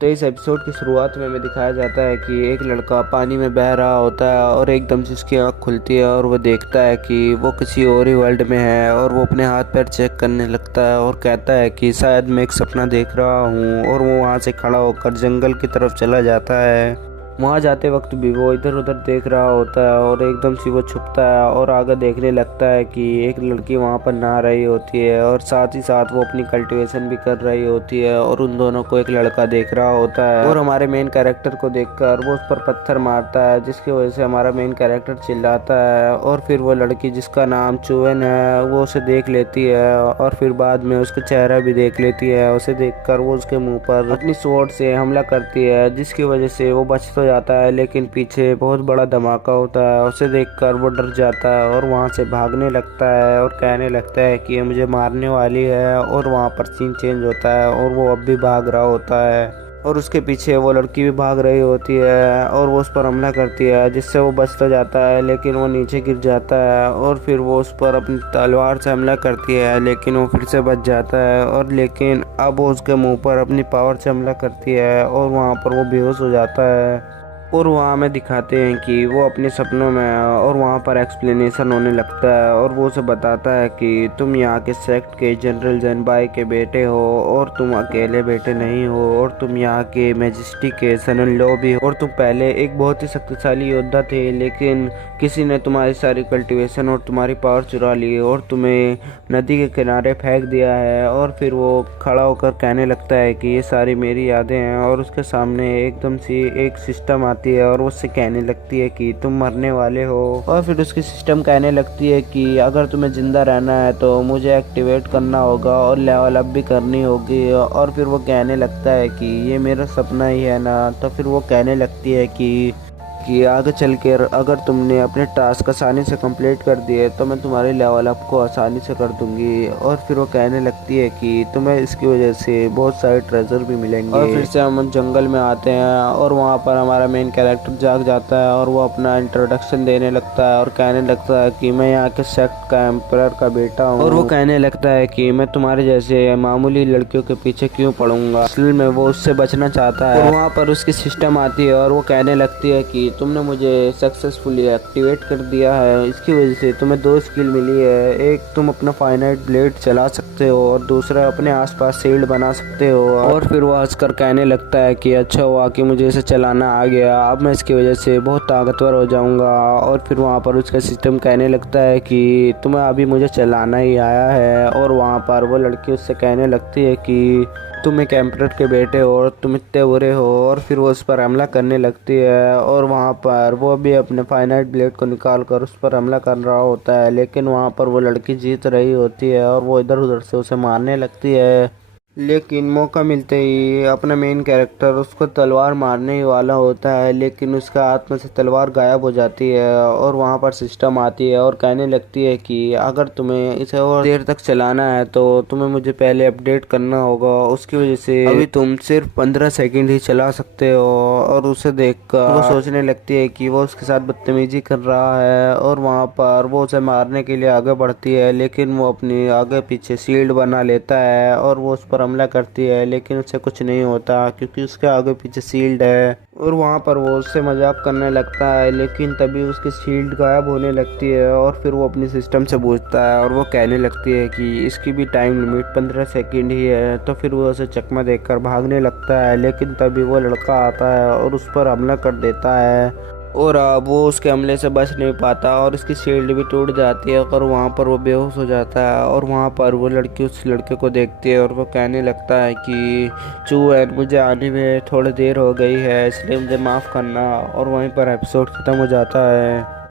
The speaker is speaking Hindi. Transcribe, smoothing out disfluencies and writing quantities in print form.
तो इस एपिसोड की शुरुआत में हमें दिखाया जाता है कि एक लड़का पानी में बह रहा होता है और एकदम से उसकी आँख खुलती है और वो देखता है कि वो किसी और ही वर्ल्ड में है। और वो अपने हाथ पैर चेक करने लगता है और कहता है कि शायद मैं एक सपना देख रहा हूँ। और वो वहाँ से खड़ा होकर जंगल की तरफ चला जाता है। वहाँ जाते वक्त भी वो इधर उधर देख रहा होता है और एकदम से वो छुपता है और आगे देखने लगता है कि एक लड़की वहाँ पर नहा रही होती है और साथ ही साथ वो अपनी कल्टीवेशन भी कर रही होती है। और उन दोनों को एक लड़का देख रहा होता है और हमारे मेन कैरेक्टर को देखकर वो उस पर पत्थर मारता है, जिसकी वजह से हमारा मेन कैरेक्टर चिल्लाता है। और फिर वो लड़की जिसका नाम चुवन है वो उसे देख लेती है और फिर बाद में उसका चेहरा भी देख लेती है। उसे देखकर वो उसके मुंह पर अपनी स्वॉर्ड से हमला करती है, जिसकी वजह से वो बच तो जाता है लेकिन पीछे बहुत बड़ा धमाका होता है। उसे देखकर वो डर जाता है और वहां से भागने लगता है और कहने लगता है कि ये मुझे मारने वाली है। और वहां पर सीन चेंज होता है और वो अब भी भाग रहा होता है और उसके पीछे वो लड़की भी भाग रही होती है और वो उस पर हमला करती है, जिससे वो बच तो जाता है लेकिन वो नीचे गिर जाता है। और फिर वो उस पर अपनी तलवार से हमला करती है लेकिन वो फिर से बच जाता है। और लेकिन अब वो उसके मुंह पर अपनी पावर से हमला करती है और वहाँ पर वो बेहोश हो जाता है। और वहाँ हमें दिखाते हैं कि वो अपने सपनों में है और वहाँ पर एक्सप्लेनेशन होने लगता है और वो उसे बताता है कि तुम यहाँ के सेक्ट के जनरल जनबाई के बेटे हो और तुम अकेले बेटे नहीं हो और तुम यहाँ के मैजेस्टी के सन इन लॉ भी हो। और तुम पहले एक बहुत ही शक्तिशाली योद्धा थे लेकिन किसी ने तुम्हारी सारी कल्टीवेशन और तुम्हारी पावर चुरा ली और तुम्हें नदी के किनारे फेंक दिया है। और फिर वो खड़ा होकर कहने लगता है कि ये सारी मेरी यादें हैं। और उसके सामने एकदम से एक सिस्टम आती है और वो उससे कहने लगती है कि तुम मरने वाले हो। और फिर उसकी सिस्टम कहने लगती है कि अगर तुम्हें जिंदा रहना है तो मुझे एक्टिवेट करना होगा और लेवल अप भी करनी होगी। और फिर वो कहने लगता है कि ये मेरा सपना ही है ना। तो फिर वो कहने लगती है कि आगे चल कर अगर तुमने अपने टास्क आसानी से कंप्लीट कर दिए तो मैं तुम्हारे लेवल अप को आसानी से कर दूंगी। और फिर वो कहने लगती है कि तुम्हें इसकी वजह से बहुत सारे ट्रेजर भी मिलेंगे। और फिर से हम जंगल में आते हैं और वहाँ पर हमारा मेन कैरेक्टर जाग जाता है और वो अपना इंट्रोडक्शन देने लगता है और कहने लगता है कि मैं यहाँ के सेक्ट का एम्परर का बेटा हूँ। और वो कहने लगता है कि मैं तुम्हारे जैसे मामूली लड़कियों के पीछे क्यों पड़ूंगा। असल में वो उससे बचना चाहता है। और वहाँ पर उसकी सिस्टम आती है और वो कहने लगती है कि तुमने मुझे सक्सेसफुली एक्टिवेट कर दिया है, इसकी वजह से तुम्हें दो स्किल मिली है। एक तुम अपना फाइनाइट ब्लेड चला सकते हो और दूसरा अपने आसपास शील्ड बना सकते हो। और फिर वो हंसकर कहने लगता है कि अच्छा हुआ कि मुझे इसे चलाना आ गया, अब मैं इसकी वजह से बहुत ताकतवर हो जाऊंगा। और फिर वहाँ पर उसका सिस्टम कहने लगता है कि तुम्हें अभी मुझे चलाना ही आया है। और वहाँ पर वो लड़की उससे कहने लगती है कि तुम एक एम्परर के बेटे हो और तुम इतने बुरे हो। और फिर वो उस पर हमला करने लगती है और वहाँ पर वो भी अपने फाइनाइट ब्लेड को निकाल कर उस पर हमला कर रहा होता है लेकिन वहाँ पर वो लड़की जीत रही होती है और वो इधर उधर से उसे मारने लगती है। लेकिन मौका मिलते ही अपना मेन कैरेक्टर उसको तलवार मारने ही वाला होता है लेकिन उसका हाथ में से तलवार गायब हो जाती है। और वहाँ पर सिस्टम आती है और कहने लगती है कि अगर तुम्हें इसे और देर तक चलाना है तो तुम्हें मुझे पहले अपडेट करना होगा, उसकी वजह से अभी तुम सिर्फ 15 सेकंड ही चला सकते हो। और उसे देखकर वो सोचने लगती है कि वो उसके साथ बदतमीजी कर रहा है और वहाँ पर वो उसे मारने के लिए आगे बढ़ती है लेकिन वो अपनी आगे पीछे शील्ड बना लेता है और वो उस पर हमला करती है लेकिन उससे कुछ नहीं होता क्योंकि उसके आगे पीछे शील्ड है। और वहाँ पर वो उससे मजाक करने लगता है लेकिन तभी उसकी शील्ड गायब होने लगती है। और फिर वो अपनी सिस्टम से पूछता है और वो कहने लगती है कि इसकी भी टाइम लिमिट 15 सेकंड ही है। तो फिर वो उसे चकमा देकर भागने लगता है लेकिन तभी वो लड़का आता है और उस पर हमला कर देता है और अब वो उसके हमले से बच नहीं पाता और उसकी शील्ड भी टूट जाती है और वहाँ पर वो बेहोश हो जाता है। और वहाँ पर वो लड़की उस लड़के को देखती है और वो कहने लगता है कि चूहन मुझे आने में थोड़ी देर हो गई है इसलिए मुझे माफ़ करना। और वहीं पर एपिसोड ख़त्म हो जाता है।